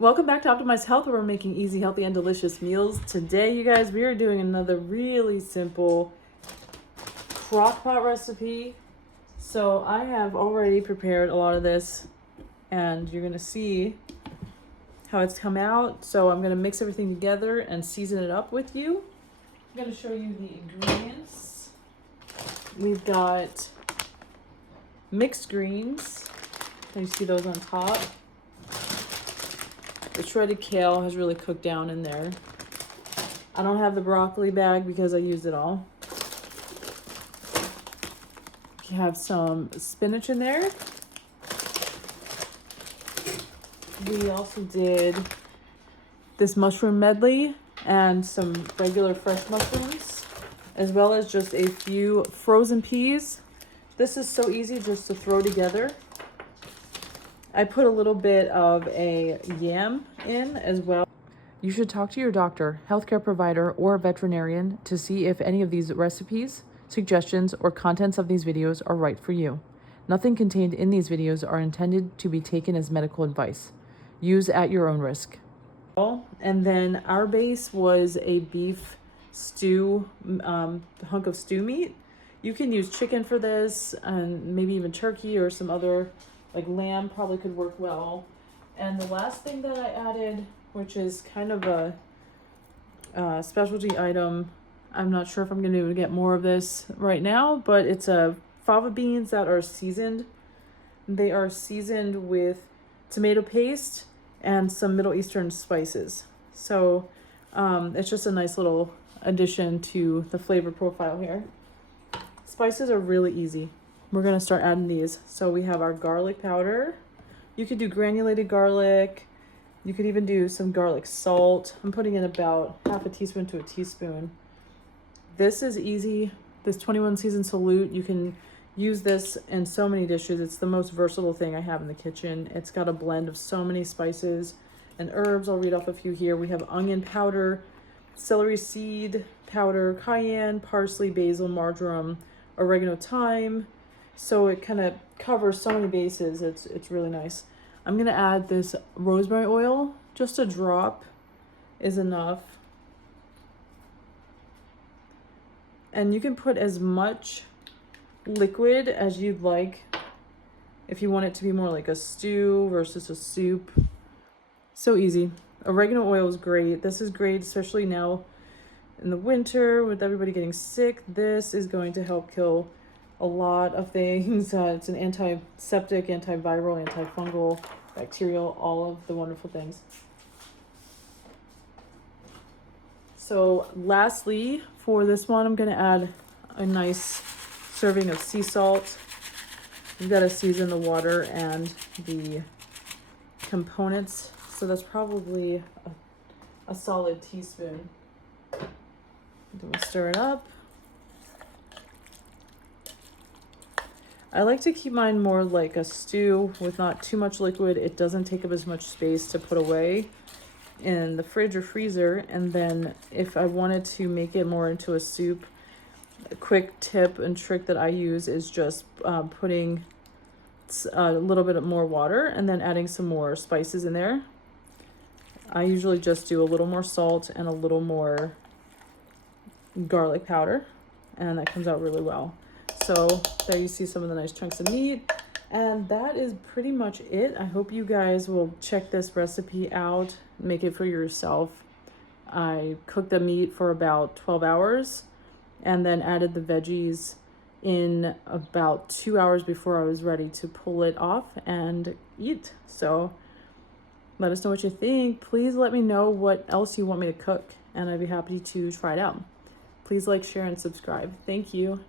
Welcome back to Optimized Health, where we're making easy, healthy, and delicious meals. Today, you guys, we are doing another really simple crockpot recipe. So I have already prepared a lot of this, and you're gonna see how it's come out. So I'm gonna mix everything together and season it up with you. I'm gonna show you the ingredients. We've got mixed greens. You see those on top. The shredded kale has really cooked down in there. I don't have the broccoli bag because I used it all. You have some spinach in there. We also did this mushroom medley and some regular fresh mushrooms, as well as just a few frozen peas. This is so easy just to throw together. I put a little bit of a yam in as well. You should talk to your doctor, healthcare provider, or veterinarian to see if any of these recipes, suggestions, or contents of these videos are right for you. Nothing contained in these videos are intended to be taken as medical advice. Use at your own risk. And then our base was a beef stew, hunk of stew meat. You can use chicken for this, and maybe even turkey or some other, like lamb probably could work well. And the last thing that I added, which is kind of a specialty item, I'm not sure if I'm going to get more of this right now, but it's fava beans that are seasoned. They are seasoned with tomato paste and some Middle Eastern spices. So it's just a nice little addition to the flavor profile here. Spices are really easy. We're gonna start adding these. So we have our garlic powder. You could do granulated garlic. You could even do some garlic salt. I'm putting in about half a teaspoon to a teaspoon. This is easy. This 21 season salute, you can use this in so many dishes. It's the most versatile thing I have in the kitchen. It's got a blend of so many spices and herbs. I'll read off a few here. We have onion powder, celery seed powder, cayenne, parsley, basil, marjoram, oregano, thyme. So it kind of covers so many bases. It's really nice. I'm gonna add this rosemary oil. Just a drop is enough. And you can put as much liquid as you'd like if you want it to be more like a stew versus a soup. So easy. Oregano oil is great. This is great, especially now in the winter with everybody getting sick. This is going to help kill a lot of things. It's an antiseptic, antiviral, antifungal, bacterial, all of the wonderful things. So lastly, for this one, I'm going to add a nice serving of sea salt. You've got to season the water and the components. So that's probably a solid teaspoon. Then we'll stir it up. I like to keep mine more like a stew with not too much liquid. It doesn't take up as much space to put away in the fridge or freezer. And then if I wanted to make it more into a soup, a quick tip and trick that I use is just putting a little bit more water and then adding some more spices in there. I usually just do a little more salt and a little more garlic powder, and that comes out really well. So there you see some of the nice chunks of meat, and that is pretty much it. I hope you guys will check this recipe out, make it for yourself. I cooked the meat for about 12 hours and then added the veggies in about 2 hours before I was ready to pull it off and eat. So let us know what you think. Please let me know what else you want me to cook, and I'd be happy to try it out. Please like, share, and subscribe. Thank you.